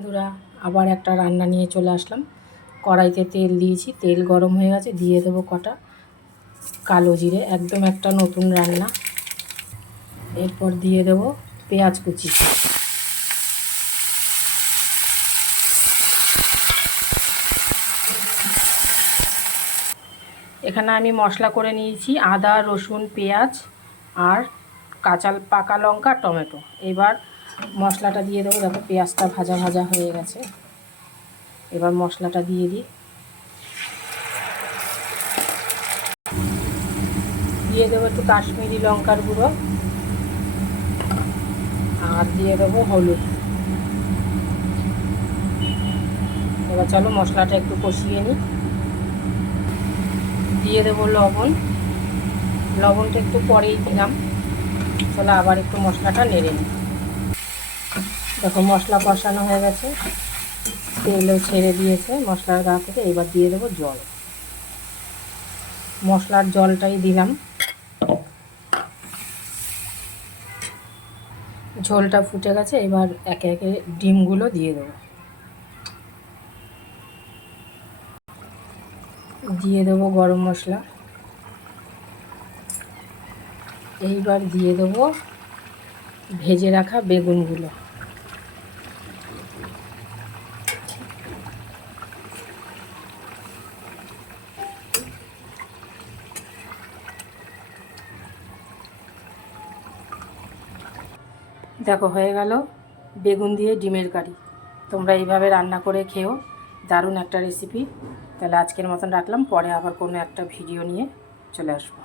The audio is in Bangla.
বন্ধুরা, আবার একটা রান্না নিয়ে চলে আসলাম। কড়াইতে তেল দিয়েছি, তেল গরম হয়ে গেছে, দিয়ে দেবো কটা কালো জিরে, একদম একটা নতুন রান্না। এরপর দিয়ে দেবো পেঁয়াজ কুচি। এখানে আমি মশলা করে নিয়েছি আদা, রসুন, পেঁয়াজ আর কাঁচা পাকা লঙ্কা, টমেটো। এবার মশলাটা দিয়ে দেবো। দেখো পেঁয়াজটা ভাজা ভাজা হয়ে গেছে। এবার মশলাটা দিয়ে দিই। দিয়ে দেবো একটু কাশ্মীরি লঙ্কার গুঁড়ো আর দিয়ে দেবো হলুদ। এবার চলো মশলাটা একটু কষিয়ে নিই। দিয়ে দেবো লবণ। লবণটা একটু পরেই দিলাম। চলো আবার একটু মশলাটা নেড়ে নিই। দেখো মশলা কষানো হয়ে গেছে, তেলও ছেড়ে দিয়েছে মশলার গা থেকে। এবার দিয়ে দেবো জল। মশলার জলটাই দিলাম। ঝোলটা ফুটে গেছে, এবার একে একে ডিমগুলো দিয়ে দেবো। দিয়ে দেবো গরম মশলা। এইবার দিয়ে দেবো ভেজে রাখা বেগুনগুলো। দেখো হয়ে গেল বেগুন দিয়ে ডিমের কারি। তোমরা এইভাবে রান্না করে খেও, দারুণ একটা রেসিপি। তাহলে আজকের মতন রাখলাম, পরে আবার কোনো একটা ভিডিও নিয়ে চলে আসবো।